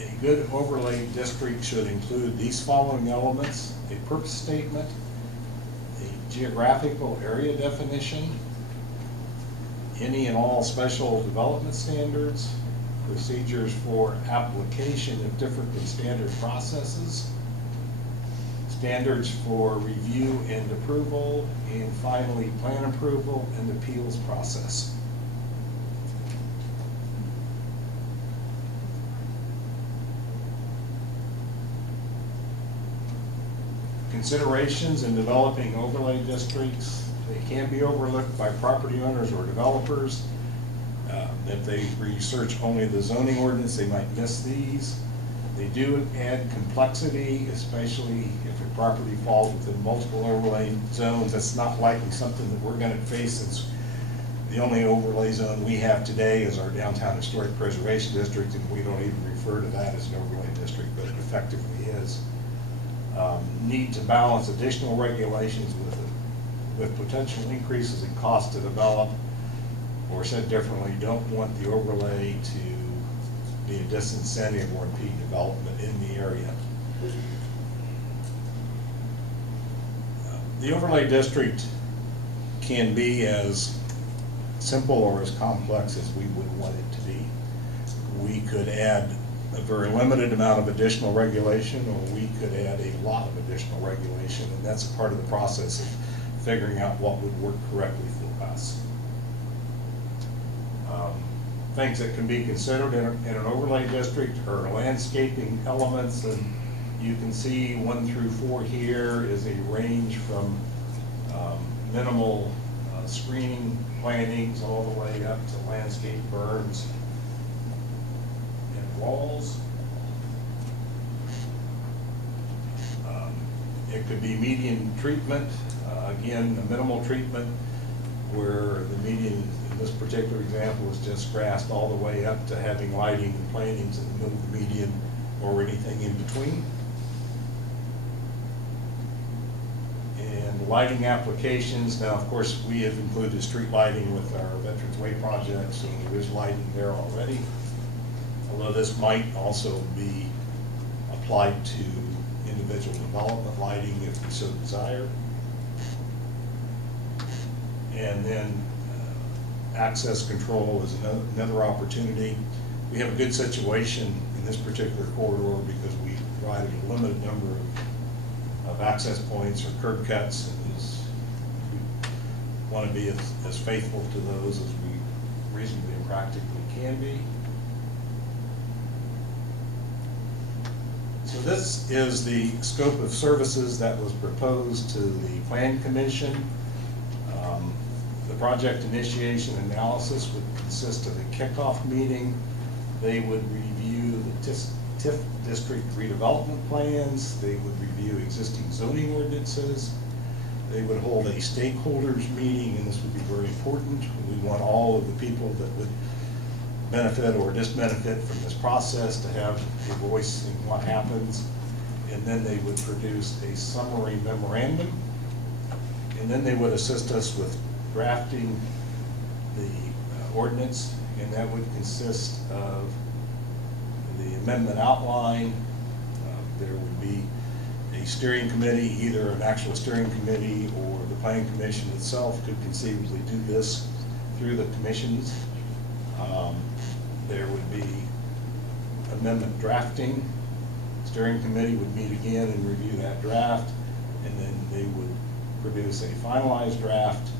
A good overlay district should include these following elements: a purpose statement, a geographical area definition, any and all special development standards, procedures for application of different than standard processes, standards for review and approval, and finally, plan approval and appeals process. Considerations in developing overlay districts: they can be overlooked by property owners or developers. If they research only the zoning ordinance, they might miss these. They do add complexity, especially if a property falls within multiple overlay zones. That's not likely something that we're going to face, since the only overlay zone we have today is our downtown historic preservation district, and we don't even refer to that as an overlay district, but it effectively is. Need to balance additional regulations with potential increases in cost to develop, or said differently, don't want the overlay to be a disincentive or impede development in the area. The overlay district can be as simple or as complex as we would want it to be. We could add a very limited amount of additional regulation, or we could add a lot of additional regulation, and that's a part of the process of figuring out what would work correctly for us. Things that can be considered in an overlay district are landscaping elements, and you can see 1 through 4 here is a range from minimal screening plantings all the way up to landscape berms and walls. It could be median treatment, again, a minimal treatment where the median in this particular example is just grassed all the way up to having lighting and plantings in the middle of the median or anything in between. And lighting applications, now of course we have included street lighting with our Veterans Way project, so there's lighting there already. Although this might also be applied to individual development lighting if we so desire. And then access control is another opportunity. We have a good situation in this particular corridor because we provided a limited number of access points or curb cuts, and we want to be as faithful to those as we reasonably and practically can be. So this is the scope of services that was proposed to the Plan Commission. The project initiation analysis would consist of a kickoff meeting. They would review the TIF district redevelopment plans. They would review existing zoning ordinances. They would hold a stakeholders meeting, and this would be very important. We want all of the people that would benefit or disbenefit from this process to have a voice in what happens. And then they would produce a summary memorandum. And then they would assist us with drafting the ordinance, and that would consist of the amendment outline. There would be a steering committee, either an actual steering committee or the Planning Commission itself could conceivably do this through the commissions. There would be amendment drafting. Steering committee would meet again and review that draft, and then they would produce a finalized draft,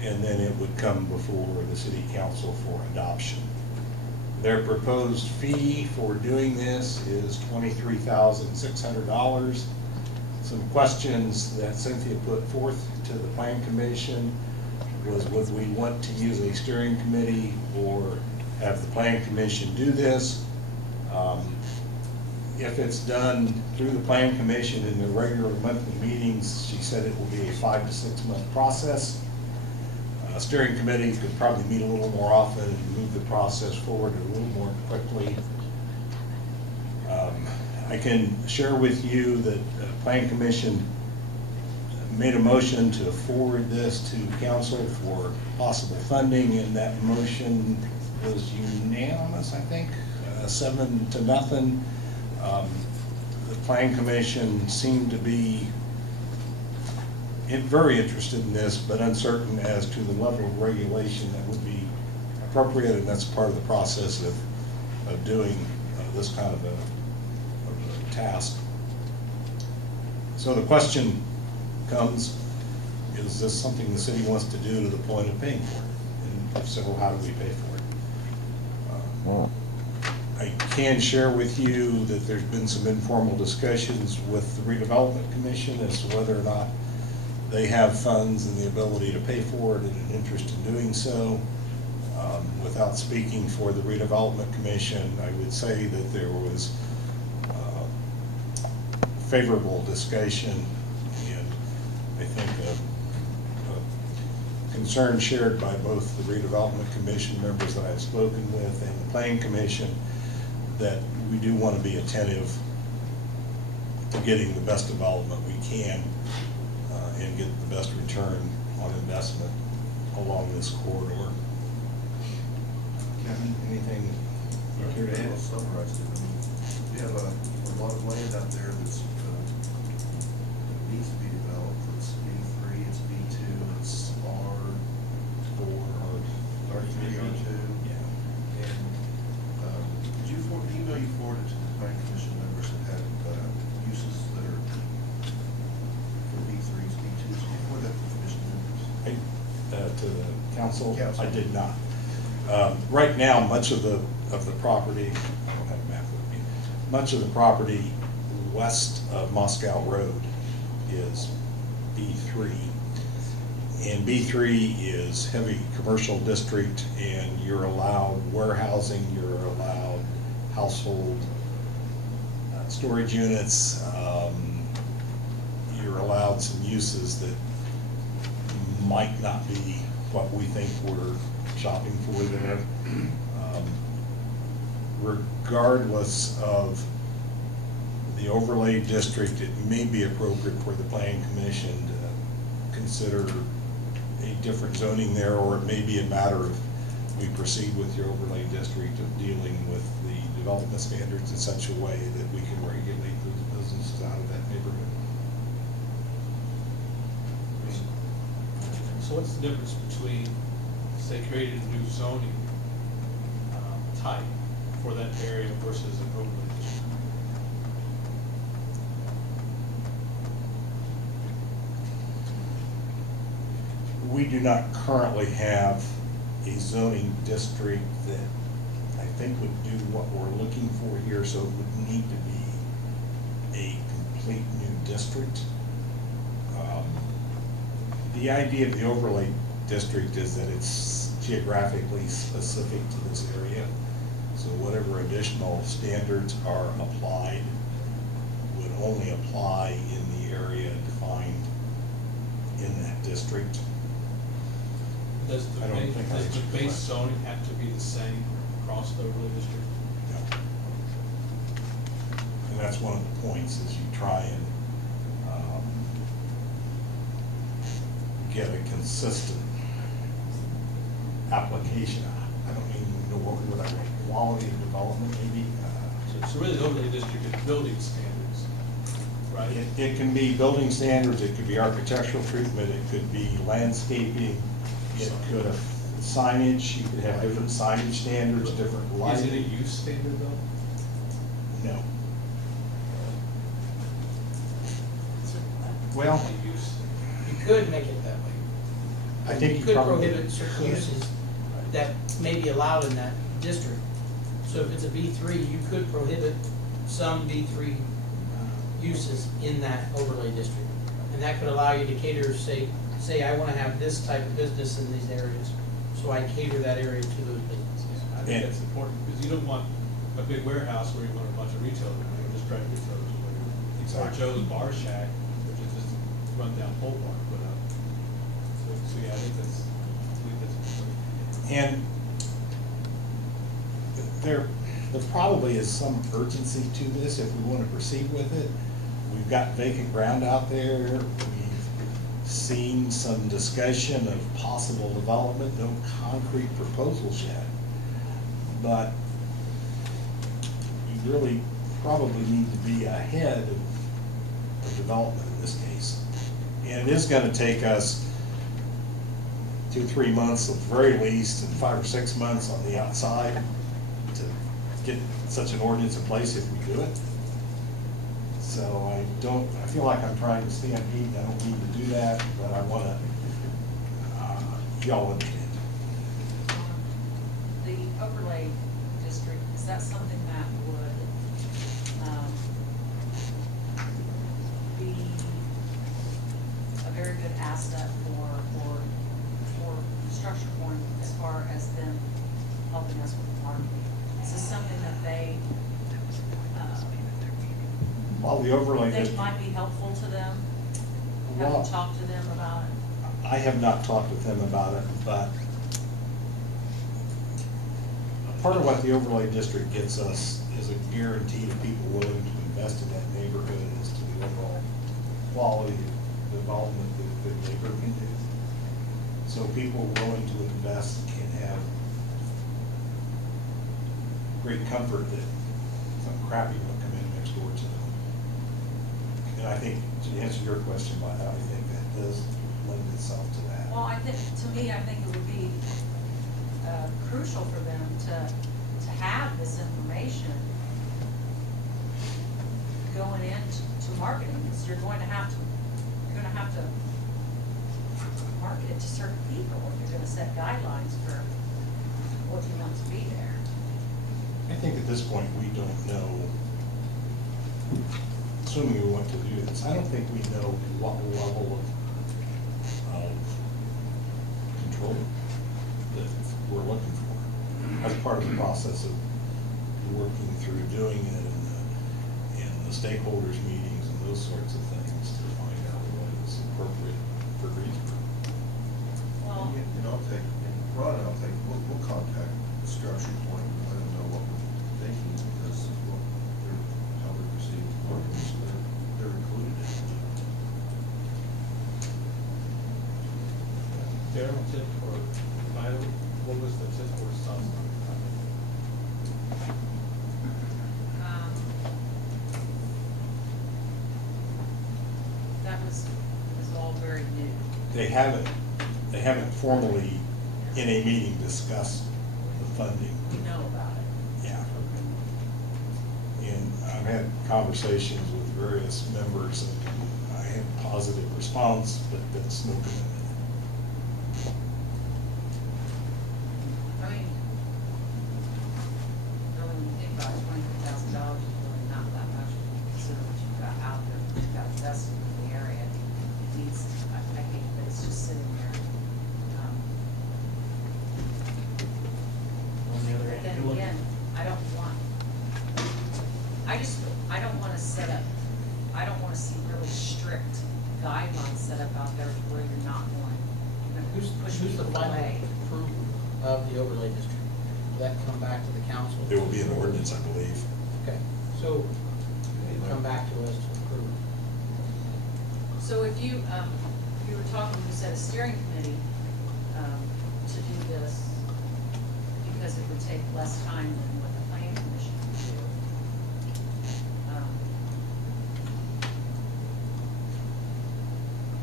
and then it would come before the City Council for adoption. Their proposed fee for doing this is $23,600. Some questions that Cynthia put forth to the Plan Commission was, would we want to use a steering committee or have the Plan Commission do this? If it's done through the Plan Commission in the regular monthly meetings, she said it will be a 5 to 6 month process. A steering committee could probably meet a little more often and move the process forward a little more quickly. I can share with you that the Plan Commission made a motion to forward this to council for possible funding, and that motion was unanimous, I think. 7-0. The Plan Commission seemed to be very interested in this, but uncertain as to the level of regulation that would be appropriate, and that's part of the process of doing this kind of a task. So the question comes, is this something the city wants to do to the point of paying for it? And if so, how do we pay for it? I can share with you that there's been some informal discussions with the Redevelopment Commission as to whether or not they have funds and the ability to pay for it and an interest in doing so. Without speaking for the Redevelopment Commission, I would say that there was favorable discussion, and I think a concern shared by both the Redevelopment Commission members that I've spoken with and the Planning Commission, that we do want to be attentive to getting the best development we can and get the best return on investment along this corridor. Kevin, anything you care to add? Well summarized it. I mean, we have a lot of land out there that's needs to be developed. It's B3, it's B2, it's R4, R3, R2. Yeah. And did you email you forwarded to the Planning Commission members that have uses that are for B3s, B2s, before that to the commission members? To the council? Council. I did not. Right now, much of the property, I don't have a map with me, much of the property west of Moscow Road is B3. And B3 is heavy commercial district, and you're allowed warehousing, you're allowed household storage units, you're allowed some uses that might not be what we think we're shopping for there. Regardless of the overlay district, it may be appropriate for the Planning Commission to consider a different zoning there, or it may be a matter of we proceed with your overlay district of dealing with the development standards in such a way that we can regulate those businesses out of that neighborhood. So what's the difference between, say, creating a new zoning type for that area versus an overlay district? We do not currently have a zoning district that I think would do what we're looking for here, so it would need to be a complete new district. The idea of the overlay district is that it's geographically specific to this area. So whatever additional standards are applied would only apply in the area defined in that district. Does I don't think I the answered the base question. zoning have to be the same across the overlay district? No. And that's one of the points, is you try and get a consistent application. I don't even know what would I write, quality of development maybe? So really the overlay district is building standards, right? It can be building standards, it could be architectural treatment, it could be landscaping, it could have signage, you could have different signage standards, different Is it a lighting. use standard though? No. Well, A use. You could make it that way. I think You you could probably prohibit certain uses that may be allowed in that district. So if it's a B3, you could prohibit some B3 uses in that overlay district. And that could allow you to cater, say I want to have this type of business in these areas, so I cater that area to those businesses. I think And- that's important, because you don't want a big warehouse where you want a bunch of retailers, you just drive retailers away. Or Exactly. Joe's Bar Shack, which is just a run-down pole barn, but, so yeah, I think that's important. And there probably is some urgency to this if we want to proceed with it. We've got vacant ground out there. We've seen some discussion of possible development, no concrete proposals yet. But really probably need to be ahead of development in this case. And it is gonna take us 2, 3 months at the very least, and 5 or 6 months on the outside to get such an ordinance in place if we do it. So I feel like I'm trying to stampede, and I don't need to do that, but I wanna, y'all understand. The overlay district, is that something that would, be a very good asset for structure point as far as them helping us with marketing? Is this something that they, While the overlay think district, might be helpful to them? Have Well- you talked to them about it? I have not talked with them about it, but part of what the overlay district gets us is a guarantee to people willing to invest in that neighborhood as to the overall quality of development that a good neighbor can do. So people willing to invest can have great comfort that something crappy will come in next door to them. And I think, to answer your question about how I think that does lend itself to that. Well, I think, to me, I think it would be crucial for them to have this information going into marketing, because you're gonna have to market it to certain people, if you're gonna set guidelines for what you want to be there. I think at this point, we don't know, assuming we want to do this, I don't think we know what level of control that we're looking for. As part of the process of working through doing it and the stakeholders meetings and those sorts of things to find out what is appropriate for Greensburg. Well, And I'll take, and Ron and I'll take, we'll contact the structure point and let them know what we're thinking, because what they're, how they're perceiving marketing, so they're included in it. Darryl, tip for, what was the tip for stop sign? that was all very new. They haven't formally in a meeting discussed the funding. We know about it. Yeah. And I've had conversations with various members, and I had positive response, but that's no commitment. I mean, really, when you think about it, $23,000 is really not that much, consider what you've got out there, what you've got invested in the area. It needs, I hate that it's just sitting there. On the other But hand, then you look- again, I don't wanna set up, I don't wanna see really strict guidelines set up out there where you're not going, you're Who's gonna push the people final away. approval of the overlay district? Will that come back to the council? There will be an ordinance, I believe. Okay, so it'll come back to us to approve. So if you were talking, you said a steering committee, to do this, because it would take less time than what the planning commission would do.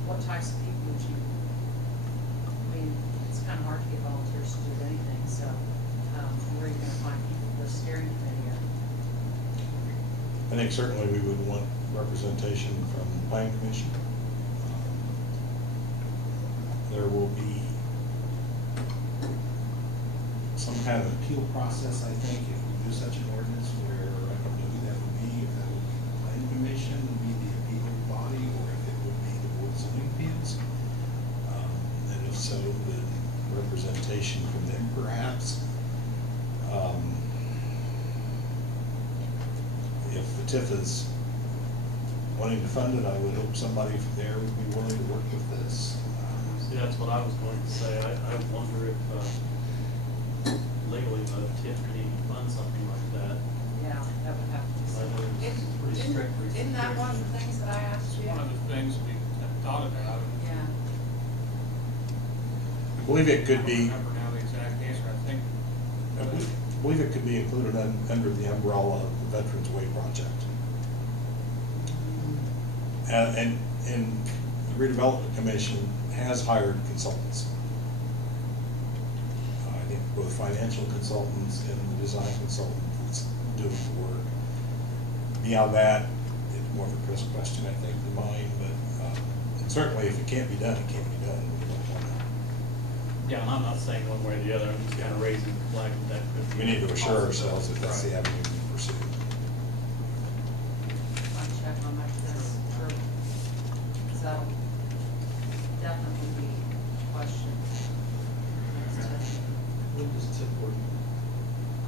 What types of people would you, I mean, it's kind of hard to get volunteers to do anything, so, where are you gonna find people for the steering committee? I think certainly we would want representation from the planning commission. There will be some kind of appeal process, I think, if we do such an ordinance, where I don't know who that would be, if that would be the planning commission, would be the appeal body, or if it would be the board of zoning appeals. And if so, then representation from them perhaps. If the TIF is wanting to fund it, I would hope somebody from there would be willing to work with this. Yeah, that's what I was going to say. I wonder if legally the TIF could even fund something like that. Yeah, that would have to be. I know it's pretty strict. Isn't that one of the things that I asked It's you? one of the things we thought about. Yeah. I believe it could be, I don't remember now the exact answer, I think. believe it could be included under the umbrella of the Veterans Way project. And the redevelopment commission has hired consultants. I think both financial consultants and the design consultants doing the work. Beyond that, it's more of a Chris question, I think, than mine, but and certainly if it can't be done, it can't be done. We don't want to. Yeah, and I'm not saying one way or the other, I'm just kind of raising the flag that could be. We need to assure possible. ourselves that that's the Right. avenue we pursue. I'll check on that, because that'll definitely be a question. When does TIF work?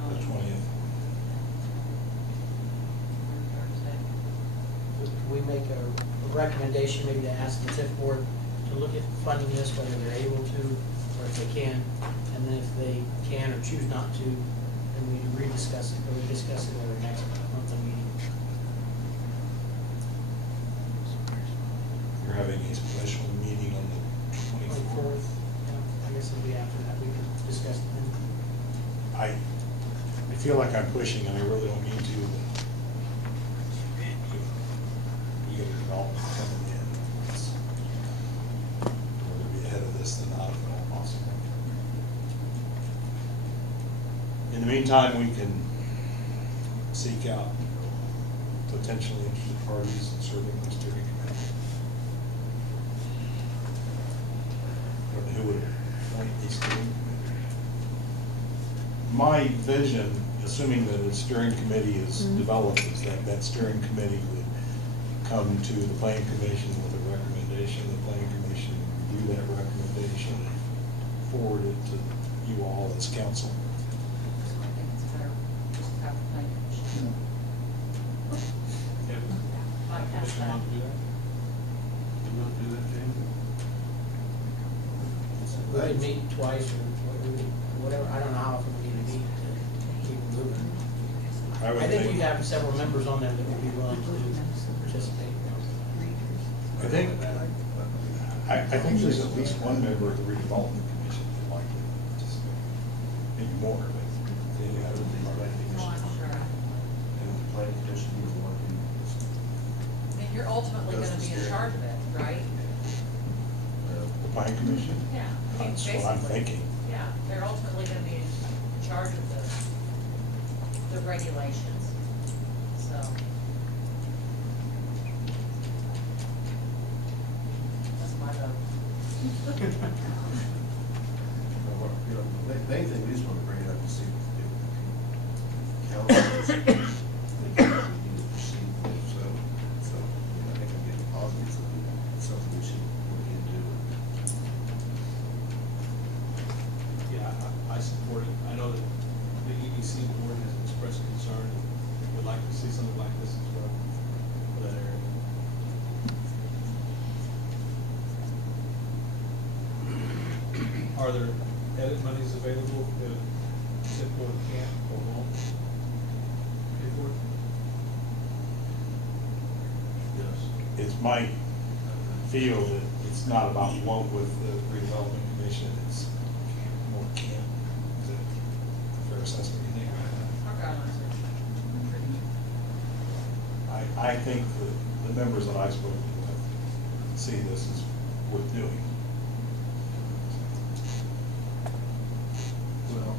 The 20th. Thursday. Can we make a recommendation, maybe to ask the TIF board to look at funding this, whether they're able to, or if they can, and then if they can or choose not to, then we rediscuss it, or we discuss it at our next monthly meeting. You're having a special meeting on the 24th. Yeah, I guess it'll be after that, we can discuss it then. I feel like I'm pushing, and I really don't mean to, but you get a development coming in. It's rather be ahead of this than not, if at all possible. In the meantime, we can seek out potentially interested parties and serving the steering committee. Who would appoint these steering committee? My vision, assuming that a steering committee is developed, is that that steering committee would come to the planning commission with a recommendation. The planning commission would review that recommendation, forward it to you all as council. So I think it's better just have the planning commission. Yeah. Bypass Commission that. want to do that? You want to do that, James? We could meet twice or whatever, I don't know how often we need to meet to keep it moving. I would I think think- you have several members on there that would be willing to participate. I think there's at least one member of the redevelopment commission that would like to participate. Maybe more, but they have to be Oh, I'm sure. And the planning commission is one who I mean, you're ultimately gonna be in charge of it, right? the planning commission. Yeah. I mean, That's what I'm basically, thinking. Yeah, they're ultimately gonna be in charge of the regulations, so. That's my vote. You know, the main thing, we just want to bring it up to see if council think we need to proceed with, so, I think I'm getting positive, so it's something we should look into. Yeah, I support it. I know that the EDC board has expressed concern and would like to see something like this as well for that area. Are there edit monies available if TIF board can't or won't pay for it? Yes. It's my feel that it's not about won't with the redevelopment commission, it's more can. Is that a fair assessment, you think? Our guidelines are pretty. I think the members that I've spoken with see this as worth doing. Well,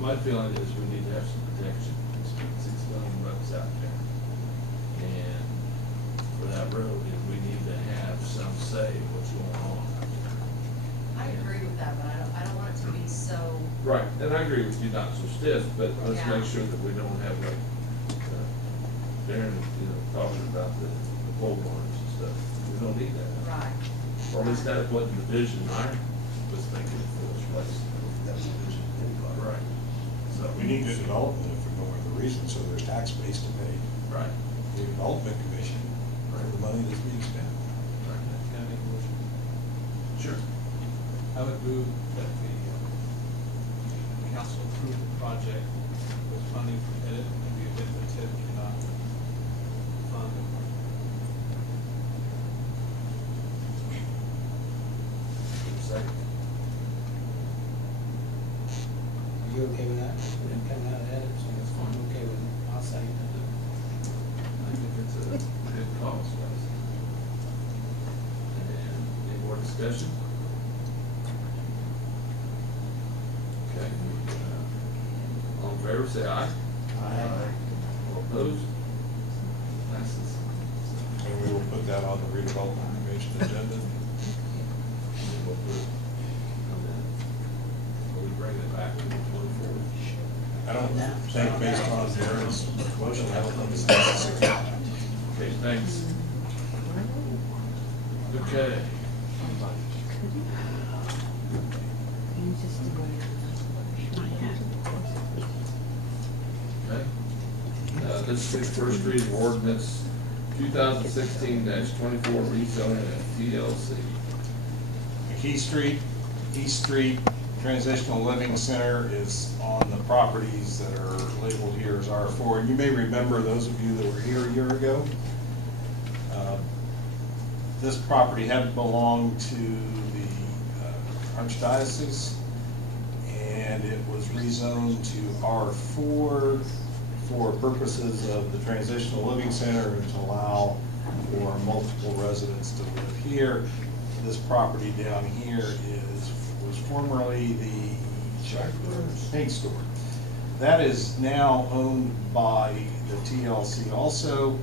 my feeling is we need to have some protection. It's been $6 million out there. And for that road, we need to have some say in what's going on out there. I agree with that, but I don't want it to be so. Right, and I agree with you, not so stiff, but let's Yeah. make sure that we don't have like, Darren, talking about the pole barns and stuff. We don't need that. Right. Or at least that wasn't the vision I was thinking for this place. That was the vision of anybody. Right. So We need good development if for no other reason, so there's tax base to pay Right. the development commission for the money that's being spent. Right. Can I make a motion? Sure. I would move that the council approve the project with funding from edit in the event that TIF cannot fund the work. Second. Are you okay with that? Coming out of that? discussion? Okay, all in favor, say aye. All opposed? Passes. And we will put that on the redevelopment commission agenda. We'll put it on that. Will we bring it back to the 24th? I don't think based on Darren's motion, I don't think it's necessary. Okay, thanks. Okay. Okay. This is first reading ordinance 2016-24 rezoning of TLC. East Street Transitional Living Center is on the properties that are labeled here as R4. And you may remember, those of you that were here a year ago, this property had belonged to the Archdiocese, and it was rezoned to R4 for purposes of the Transitional Living Center and to allow for multiple residents to live here. This property down here was formerly the paint store. That is now owned by the TLC also.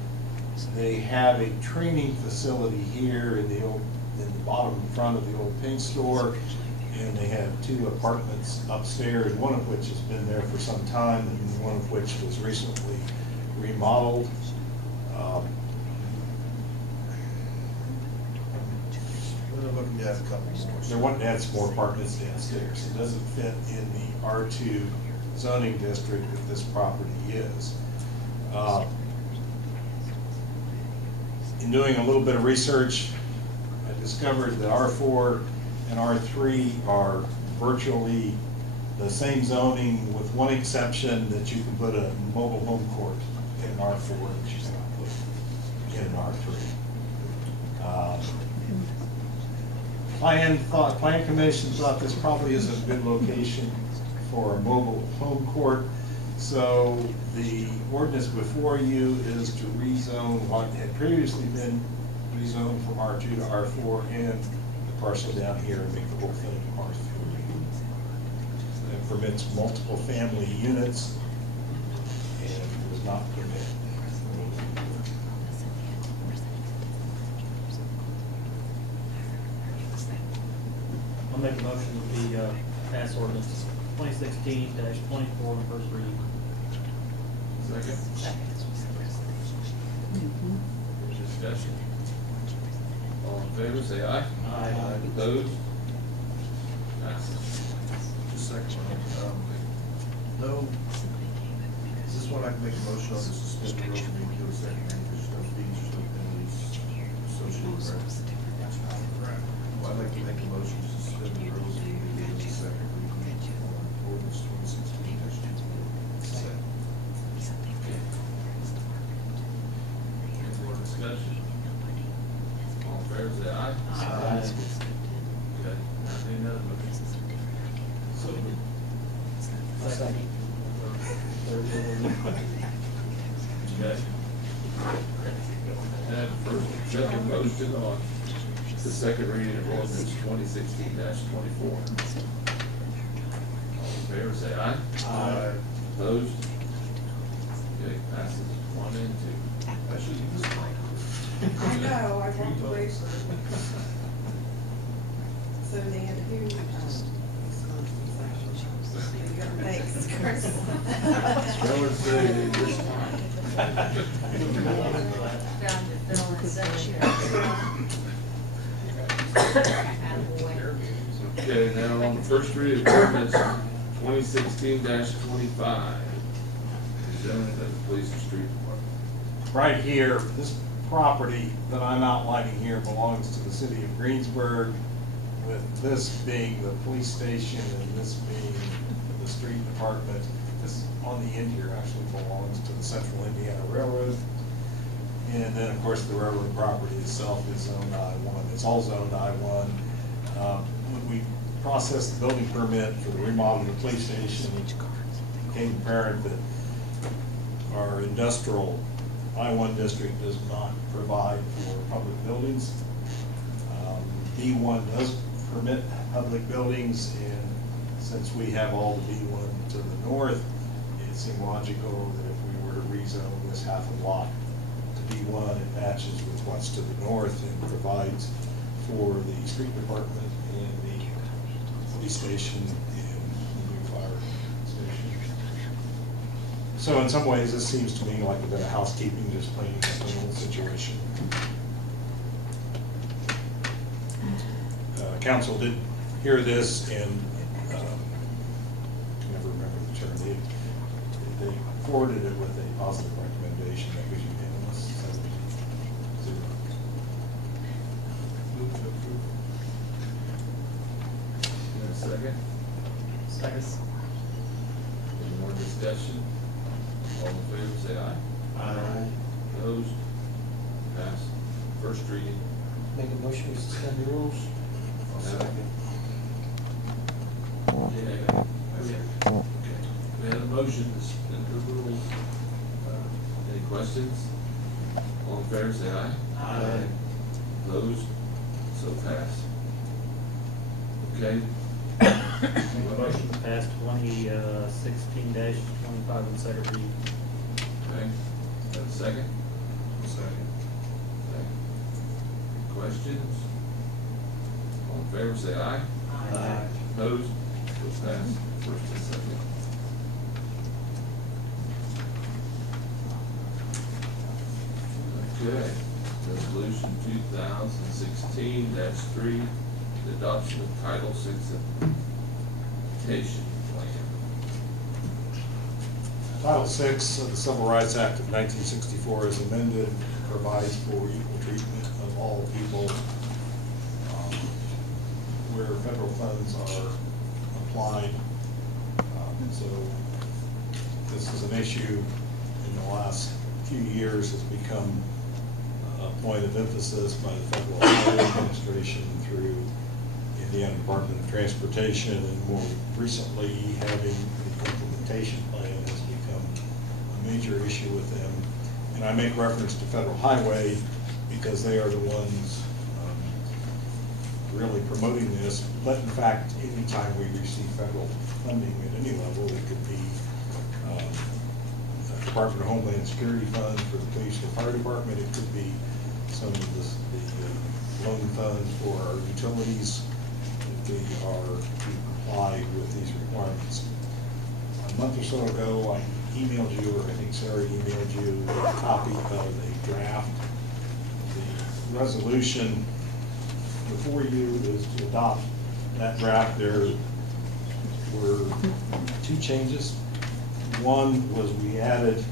They have a training facility here in the bottom front of the old paint store, and they have 2 apartments upstairs, one of which has been there for some time, and one of which was recently remodeled. We're looking to add a couple more. They're wanting to add some more apartments downstairs. It doesn't fit in the R2 zoning district that this property is. In doing a little bit of research, I discovered that R4 and R3 are virtually the same zoning, with one exception, that you can put a mobile home court in an R4 that you cannot put in an R3. Plan commission thought this probably is a good location for a mobile home court. So the ordinance before you is to rezone what had previously been rezoned from R2 to R4 and the parcel down here, and make the whole thing R3. It permits multiple family units and does not permit. I'll make a motion that we pass ordinance 2016-24 on first reading. Second. Discussion. All in favor, say aye. Aye. Opposed? Passes. Just a second. No, is this one I can make a motion on to suspend the rules and maybe do a second reading, there's no fees, there's no penalties associated with it? Well, I'd like to make a motion to suspend the rules and maybe do a second reading on ordinance 2016-24. Any more discussion? All in favor, say aye. Aye. Okay, now need another motion. So moved. Second. Okay. And first, second motion on the second reading of ordinance 2016-24. All in favor, say aye. Aye. Opposed? Okay, passes 1 and 2. Actually, you just like. I know, I walked away from it. So Dan, who, thanks, Chris. Well, let's see, this time. Found it, Phil, and second. Okay, now on the first reading of ordinance 2016-25. Zoning of the police and street department. Right here, this property that I'm outlining here belongs to the city of Greensburg, with this being the police station and this being the street department. This on the end here actually belongs to the Central Indiana Railroad. And then, of course, the railroad property itself is zoned I-1. It's all zoned I-1. When we processed the building permit for the remodel of the police station, it became apparent that our industrial I-1 district does not provide for public buildings. B1 does permit public buildings, and since we have all the B1 to the north, it seemed logical that if we were to rezone this half a block to B1, it matches with what's to the north and provides for the street department and the police station and the new fire station. So in some ways, this seems to me like a bit of housekeeping, just cleaning up the whole situation. Council did hear this and, I can never remember the term, they forwarded it with a positive recommendation that was unanimous. 7-0. Move to approve. And a second? Second. Any more discussion? All in favor, say aye. Aye. Opposed? Passed. First reading. Make a motion to suspend the rules. I'll second. Yeah. Okay. We had a motion to suspend the rules. Any questions? All in favor, say aye. Aye. Opposed? So passed. Okay. Make a motion to pass 2016-25 on second reading. Okay. Have a second? I'll second. Second. Questions? All in favor, say aye. Aye. Opposed? So passed. First and second. Okay. Resolution 2016-3, the adoption of Title VI implementation plan. Title VI of the Civil Rights Act of 1964 is amended, provides for equal treatment of all people where federal funds are applied. So this is an issue in the last few years has become a point of emphasis by the Federal Highway Administration through Indiana Department of Transportation, and more recently having the implementation plan has become a major issue with them. And I make reference to Federal Highway because they are the ones really promoting this. But in fact, anytime we receive federal funding at any level, it could be Department of Homeland Security funds for the police or fire department. It could be some of the loan funds for our utilities if they are to comply with these requirements. A month or so ago, I emailed you, or I think Sarah emailed you, a copy of a draft. The resolution before you is to adopt that draft. There were two changes. One was we added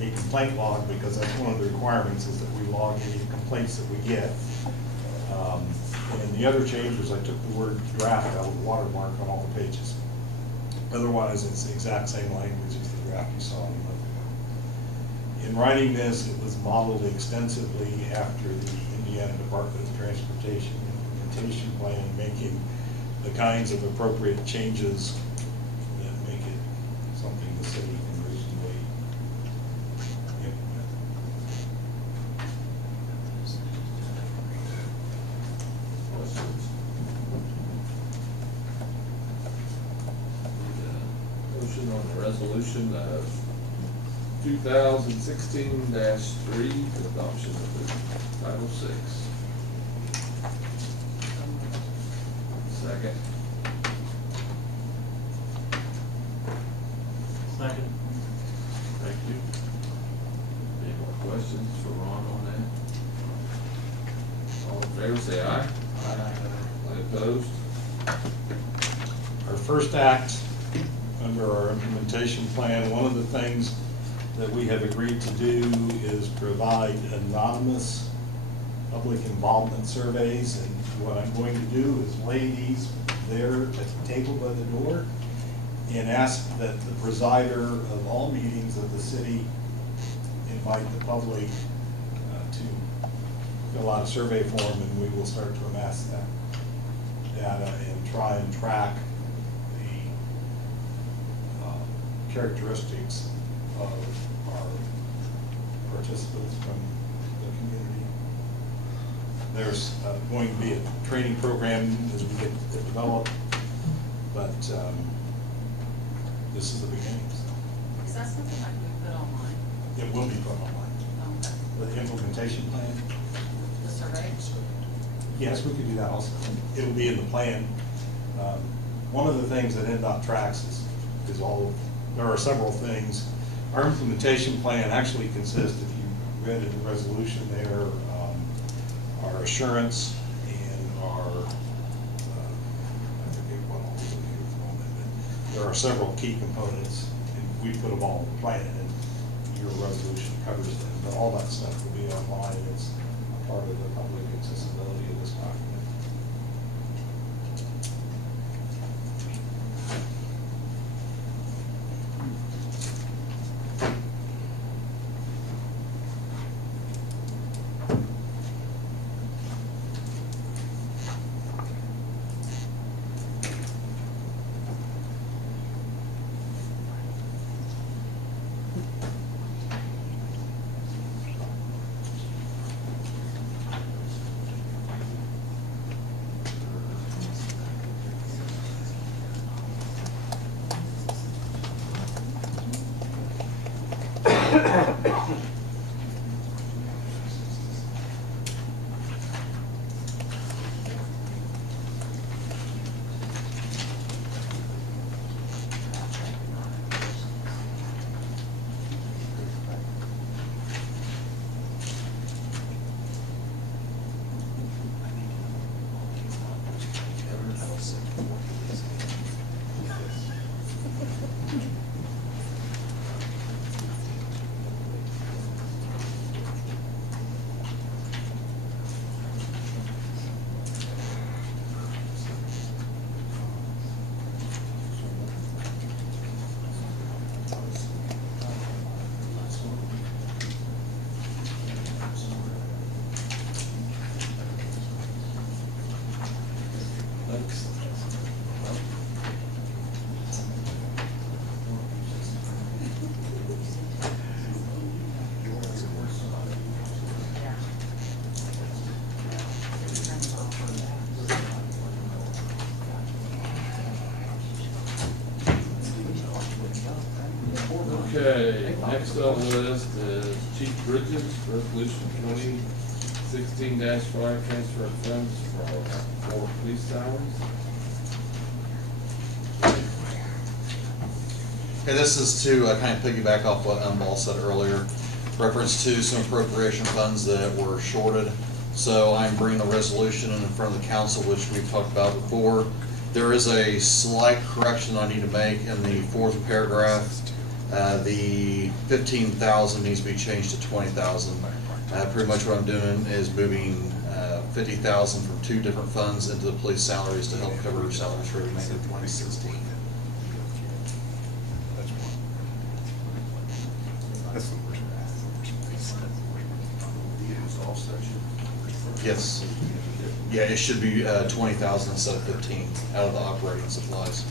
a complaint log, because that's one of the requirements, is that we log any complaints that we get. And the other change was I took the word draft out of the watermark on all the pages. Otherwise, it's the exact same language as the draft you saw a month ago. In writing this, it was modeled extensively after the Indiana Department of Transportation implementation plan, making the kinds of appropriate changes that make it something the city can reasonably implement. Questions? Motion on the resolution of 2016-3, the adoption of the Title VI. Second. Second. Thank you. Any more questions for Ron on that? All in favor, say aye. Any opposed? Our first act under our implementation plan, one of the things that we have agreed to do is provide anonymous public involvement surveys. And what I'm going to do is lay these there at the table by the door and ask that the presider of all meetings of the city invite the public to fill out a survey form, and we will start to amass that data and try and track the characteristics of our participants from the community. There's going to be a training program as we get it developed, but this is the beginning. So Is that something like we put online? it will be put online. Okay. The implementation plan, The survey? yes, we could do that also. It will be in the plan. One of the things that NDOT tracks is there are several things. Our implementation plan actually consists, if you read in the resolution there, our assurance and our, I forget what all is in here at the moment, but there are several key components, and we put them all in the plan, and your resolution covers them. But all that stuff will be online. It's part of the public accessibility of this document. Okay, next on the list is Chief Bridges, resolution 2016-5, transfer of funds for police salaries. Okay, this is to kind of piggyback off what Umbaugh said earlier, reference to some appropriation funds that were shorted. So I'm bringing the resolution in front of the council, which we've talked about before. There is a slight correction I need to make in the fourth paragraph. The 15,000 needs to be changed to 20,000. Pretty much what I'm doing is moving 50,000 from two different funds into the police salaries to help cover salaries for the remainder of 2016. The resolve section. Yes. Yeah, it should be 20,000 instead of 15 out of the operating supplies.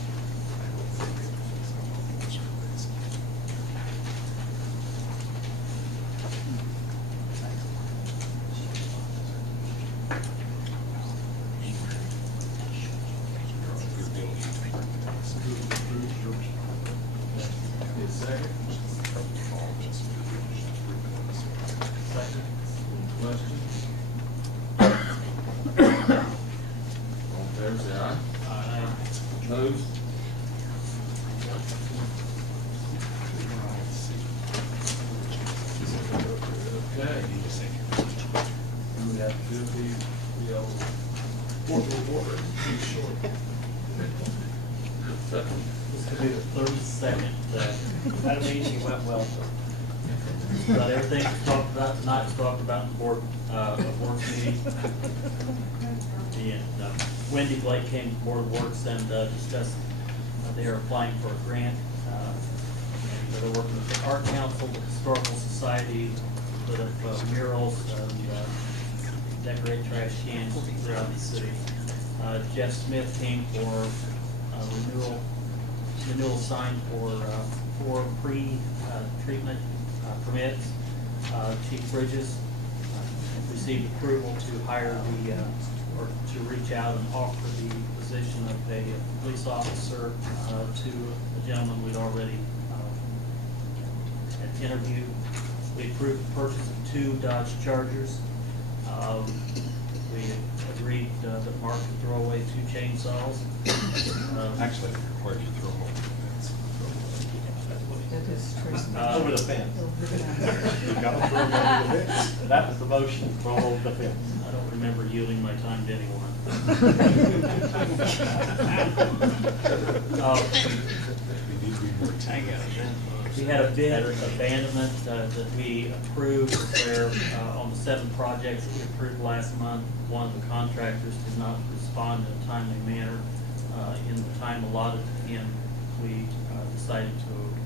Need a second? Second. Question? All in favor, say aye. Aye. Opposed? Okay. Do we have to do the old order? This could be the 32nd, that meeting went well. But everything was talked about tonight was talked about in the board, work meeting. And Wendy Blake came to Board of Works and discussed, they are applying for a grant. And they're working with the Art Council, the Historical Society, put up murals and decorate trash cans throughout the city. Jeff Smith came for renewal sign for 4 pre-treatment permits. Chief Bridges, received approval to hire or to reach out and offer the position of a police officer to a gentleman we'd already had interviewed. We approved the purchase of 2 Dodge Chargers. We agreed that Mark could throw away 2 chainsaws. Actually, it requires you to throw them over Over the fence. You gotta throw them over the fence. That was the motion, throw over the fence. I don't remember yielding my time to anyone. You need to be more We had a bid abandonment that we approved where on the 7 projects that we approved last month, one of the contractors did not respond in a timely manner in the time allotted to him. We decided to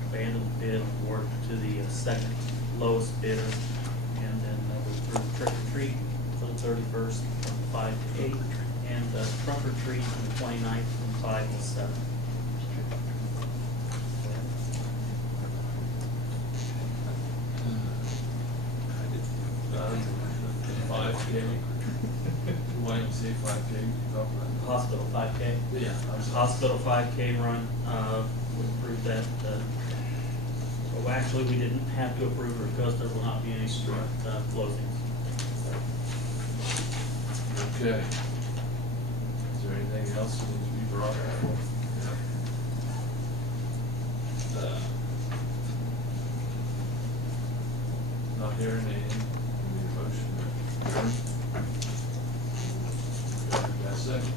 abandon the bid and award to the second lowest bidder. And then we approved trick or treat for the 31st from 5 to 8 and trunk or treat from the 29th from 5 to 7. 5K. YMCA 5K, you talk about. Hospital 5K. Yeah. Hospital 5K run, we approved that. Well, actually, we didn't have to approve it because there will not be any closings. Okay. Is there anything else that needs to be brought up? Not hearing anything, we need a motion. Got a second?